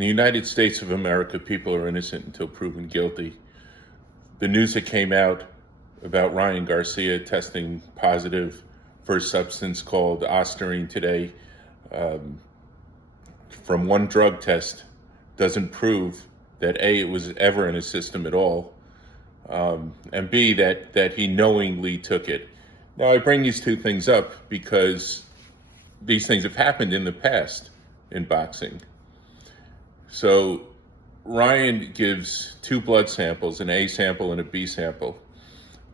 In the United States of America, people are innocent until proven guilty. The news that came out about Ryan Garcia testing positive for a substance called ostarine today, from one drug test, doesn't prove that A, it was ever in his system at all, and B, that he knowingly took it. Now, I bring these two things up because these things have happened in the past in boxing. So Ryan gives two blood samples, an A sample and a B sample.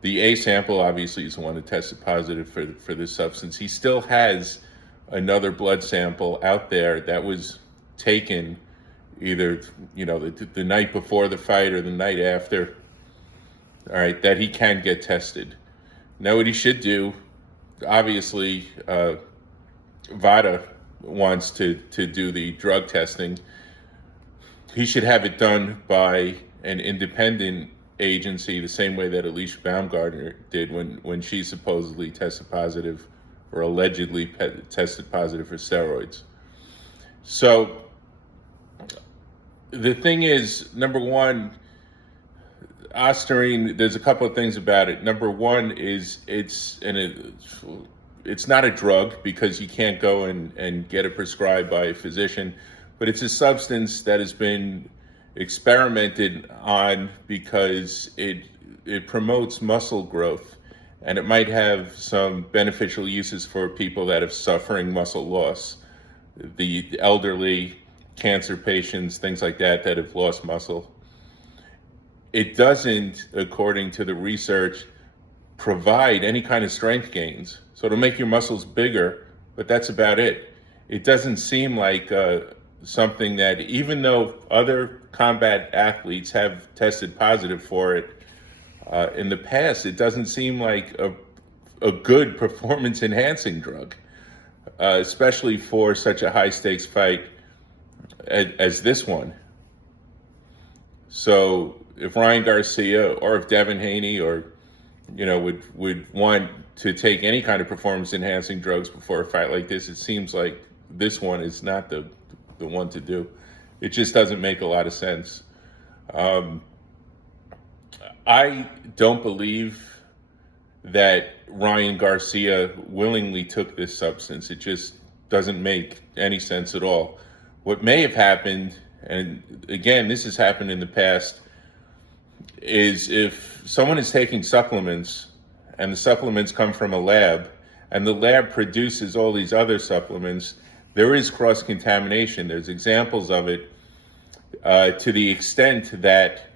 The A sample obviously is the one that tested positive for this substance. He still has another blood sample out there that was taken either, the night before the fight or the night after, all right, that he can get tested. Now, what he should do, obviously, VADA wants to do the drug testing. He should have it done by an independent agency, the same way that Alicia Baumgartner did when she supposedly tested positive or allegedly tested positive for steroids. So the thing is, number one, ostarine, there's a couple of things about it. Number one is it's not a drug because you can't go and get it prescribed by a physician, but it's a substance that has been experimented on because it promotes muscle growth, and it might have some beneficial uses for people that are suffering muscle loss, the elderly, cancer patients, things like that have lost muscle. It doesn't, according to the research, provide any kind of strength gains. So it'll make your muscles bigger, but that's about it. It doesn't seem like something that, even though other combat athletes have tested positive for it in the past, it doesn't seem like a good performance enhancing drug, especially for such a high stakes fight as this one. So if Ryan Garcia or if Devin Haney or would want to take any kind of performance enhancing drugs before a fight like this, it seems like this one is not the one to do. It just doesn't make a lot of sense. I don't believe that Ryan Garcia willingly took this substance. It just doesn't make any sense at all. What may have happened, and again, this has happened in the past, is if someone is taking supplements and the supplements come from a lab and the lab produces all these other supplements, there is cross-contamination. There's examples of it to the extent that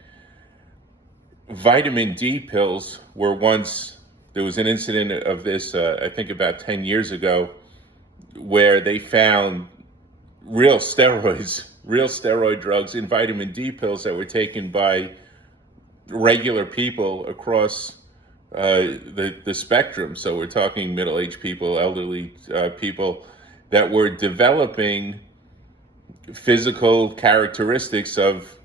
vitamin D pills were once, there was an incident of this, I think about 10 years ago, where they found real steroid drugs in vitamin D pills that were taken by regular people across the spectrum. So we're talking middle-aged people, elderly people that were developing physical characteristics of,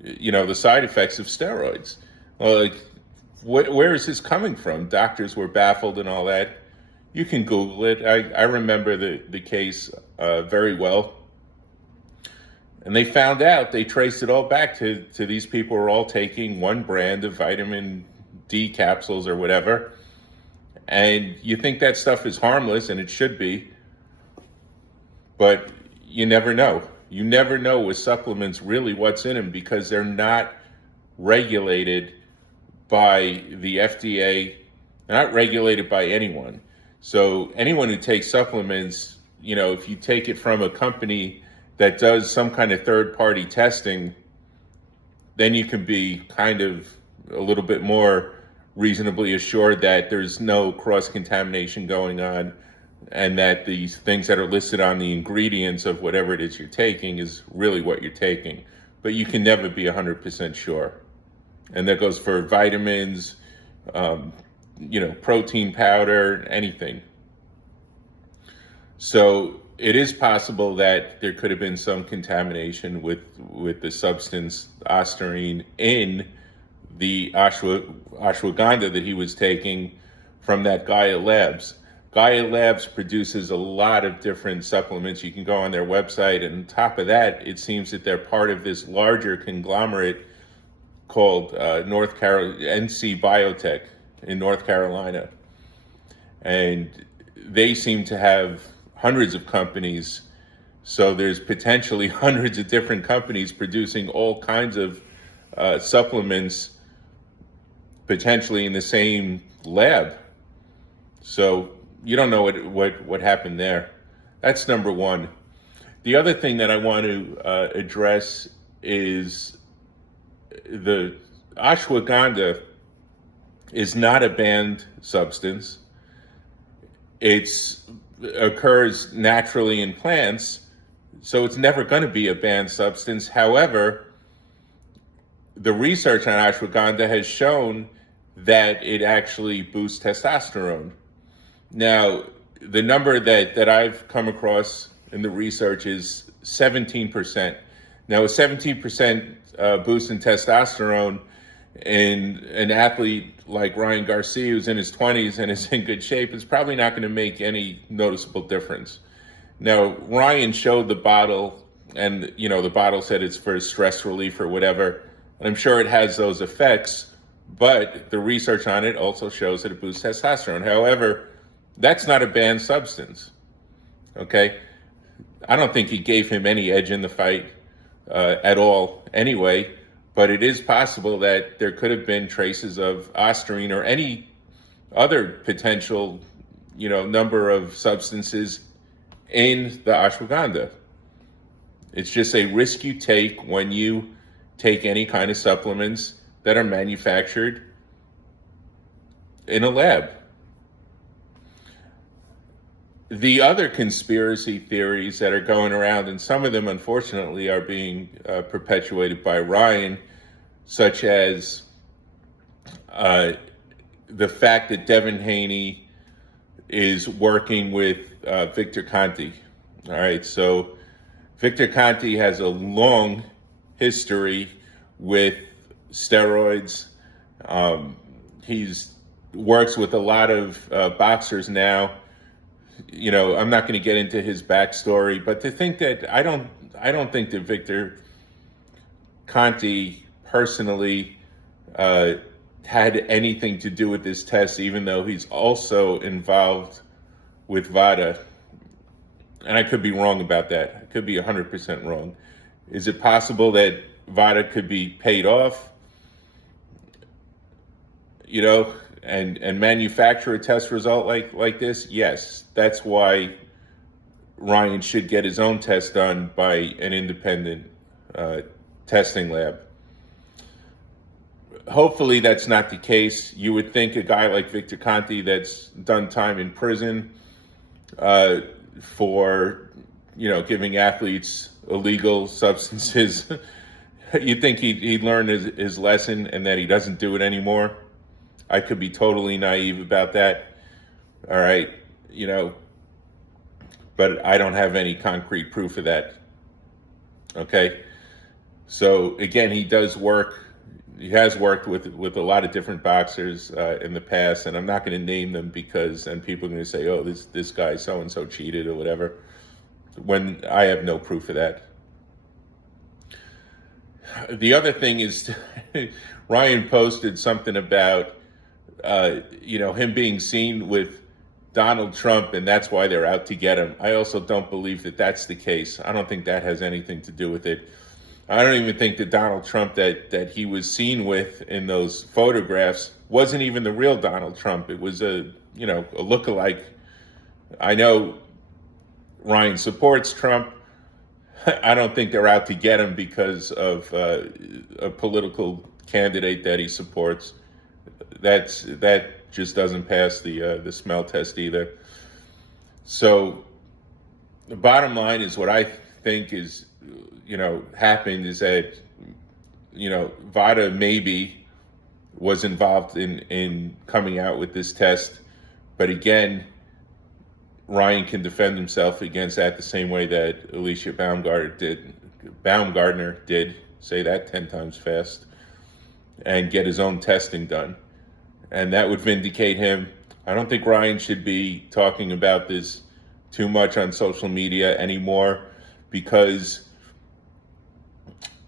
the side effects of steroids. Well, where is this coming from? Doctors were baffled and all that. You can Google it. I remember the case very well. And they found out, they traced it all back to these people were all taking one brand of vitamin D capsules or whatever. And you think that stuff is harmless, and it should be. But you never know. You never know with supplements really what's in them because they're not regulated by the FDA. They're not regulated by anyone. So anyone who takes supplements, if you take it from a company that does some kind of third-party testing, then you can be kind of a little bit more reasonably assured that there's no cross-contamination going on and that these things that are listed on the ingredients of whatever it is you're taking is really what you're taking. But you can never be 100% sure. And that goes for vitamins, protein powder, anything. So it is possible that there could have been some contamination with the substance ostarine in the ashwagandha that he was taking from that Gaia Labs. Gaia Labs produces a lot of different supplements. You can go on their website, and on top of that, it seems that they're part of this larger conglomerate called NC Biotech in North Carolina. And they seem to have hundreds of companies. So there's potentially hundreds of different companies producing all kinds of supplements, potentially in the same lab. So you don't know what happened there. That's number one. The other thing that I want to address is the ashwagandha is not a banned substance. It occurs naturally in plants, so it's never going to be a banned substance. However, the research on ashwagandha has shown that it actually boosts testosterone. Now, the number that I've come across in the research is 17%. Now, a 17% boost in testosterone in an athlete like Ryan Garcia, who's in his 20s and is in good shape, is probably not going to make any noticeable difference. Now, Ryan showed the bottle, and the bottle said it's for stress relief or whatever. And I'm sure it has those effects, but the research on it also shows that it boosts testosterone. However, that's not a banned substance, okay? I don't think he gave him any edge in the fight at all anyway, but it is possible that there could have been traces of ostarine or any other potential, number of substances in the ashwagandha. It's just a risk you take when you take any kind of supplements that are manufactured in a lab. The other conspiracy theories that are going around, and some of them unfortunately are being perpetuated by Ryan, such as the fact that Devin Haney is working with Victor Conte. All right, so Victor Conte has a long history with steroids. He's works with a lot of boxers now. I'm not going to get into his backstory, but to think that I don't think that Victor Conte personally had anything to do with this test, even though he's also involved with VADA. And I could be wrong about that. I could be 100% wrong. Is it possible that VADA could be paid off, and manufacture a test result like this? Yes, that's why Ryan should get his own test done by an independent testing lab. Hopefully that's not the case. You would think a guy like Victor Conte that's done time in prison for, giving athletes illegal substances, you'd think he'd learn his lesson and that he doesn't do it anymore. I could be totally naive about that. All right, but I don't have any concrete proof of that. Okay. So again, he has worked with a lot of different boxers in the past, and I'm not going to name them because then people are going to say, oh, this guy so-and-so cheated or whatever, when I have no proof of that. The other thing is Ryan posted something about him being seen with Donald Trump, and that's why they're out to get him. I also don't believe that that's the case. I don't think that has anything to do with it. I don't even think that Donald Trump that he was seen with in those photographs wasn't even the real Donald Trump. It was a lookalike. I know Ryan supports Trump. I don't think they're out to get him because of a political candidate that he supports. That just doesn't pass the smell test either. So the bottom line is what I think is, happened is that, VADA maybe was involved in coming out with this test. But again, Ryan can defend himself against that the same way that Alicia Baumgartner did, say that 10 times fast, and get his own testing done. And that would vindicate him. I don't think Ryan should be talking about this too much on social media anymore, because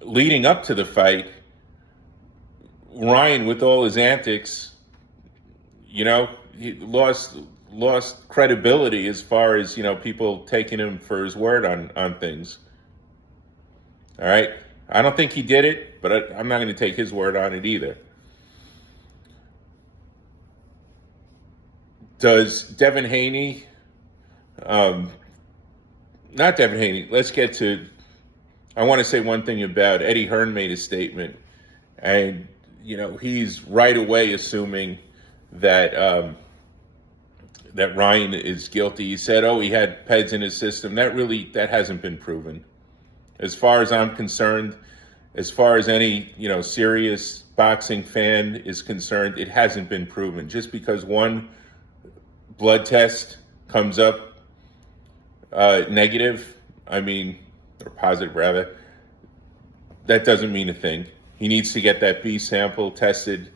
leading up to the fight, Ryan, with all his antics, he lost credibility as far as, people taking him for his word on things. All right. I don't think he did it, but I'm not going to take his word on it either. Does Devin Haney, not Devin Haney, let's get to, I want to say one thing about Eddie Hearn made a statement, and, he's right away assuming that that Ryan is guilty. He said, he had PEDs in his system. That hasn't been proven. As far as I'm concerned, as far as any, serious boxing fan is concerned, it hasn't been proven. Just because one blood test comes up negative, or positive rather, that doesn't mean a thing. He needs to get that B sample tested.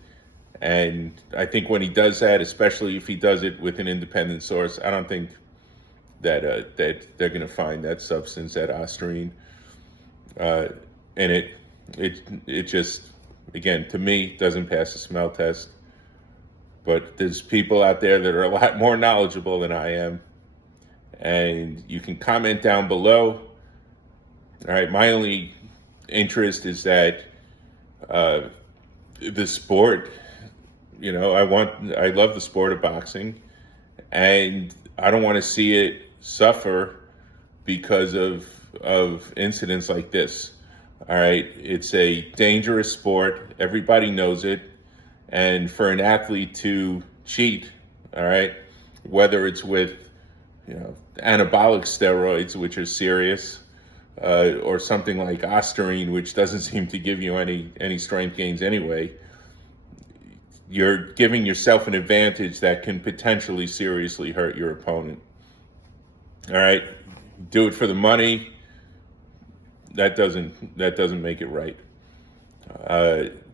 And I think when he does that, especially if he does it with an independent source, I don't think that they're going to find that substance, that ostarine, in it. It just, again, to me, doesn't pass the smell test. But there's people out there that are a lot more knowledgeable than I am, and you can comment down below. All right, my only interest is that the sport. I love the sport of boxing, and I don't want to see it suffer because of incidents like this. All right, it's a dangerous sport. Everybody knows it. And for an athlete to cheat, all right, whether it's with, anabolic steroids, which are serious, or something like ostarine, which doesn't seem to give you any strength gains anyway, you're giving yourself an advantage that can potentially seriously hurt your opponent. All right, do it for the money. That doesn't make it right.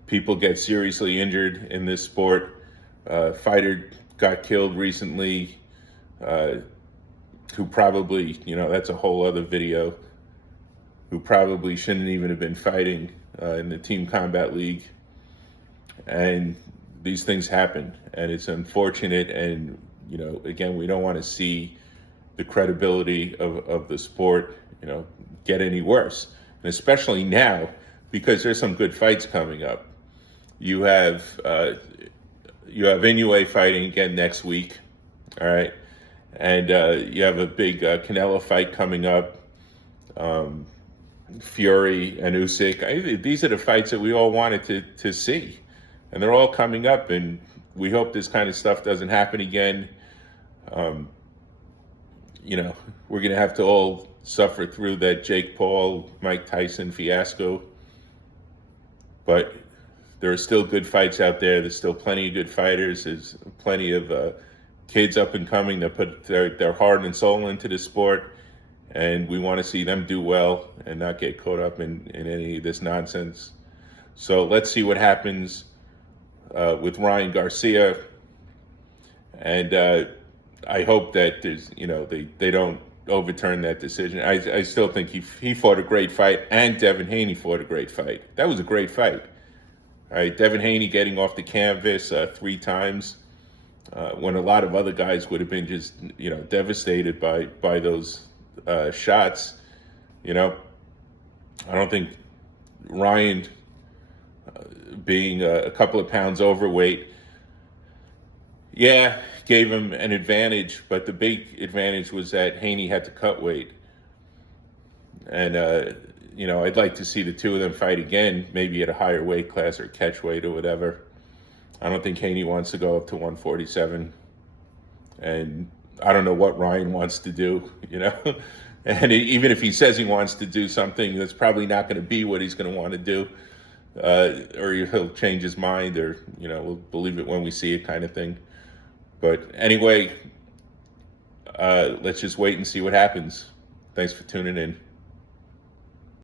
People get seriously injured in this sport. Fighter got killed recently, who probably, that's a whole other video, who probably shouldn't even have been fighting in the Team Combat League. And these things happen, and it's unfortunate. And, again, we don't want to see the credibility of the sport, get any worse. And especially now, because there's some good fights coming up. You have Inoue fighting again next week, all right? And you have a big Canelo fight coming up, Fury and Usyk. These are the fights that we all wanted to see. And they're all coming up, and we hope this kind of stuff doesn't happen again. We're going to have to all suffer through that Jake Paul, Mike Tyson fiasco. But there are still good fights out there. There's still plenty of good fighters. There's plenty of kids up and coming that put their heart and soul into the sport. And we want to see them do well and not get caught up in any of this nonsense. So let's see what happens with Ryan Garcia. And I hope that there's, they don't overturn that decision. I still think he fought a great fight, and Devin Haney fought a great fight. That was a great fight. All right, Devin Haney getting off the canvas 3 times when a lot of other guys would have been just, devastated by those shots. I don't think Ryan being a couple of pounds overweight, gave him an advantage, but the big advantage was that Haney had to cut weight. And, I'd like to see the two of them fight again, maybe at a higher weight class or catch weight or whatever. I don't think Haney wants to go up to 147. And I don't know what Ryan wants to do, And even if he says he wants to do something, that's probably not going to be what he's going to want to do. Or he'll change his mind, or, we'll believe it when we see it, kind of thing. But anyway, let's just wait and see what happens. Thanks for tuning in.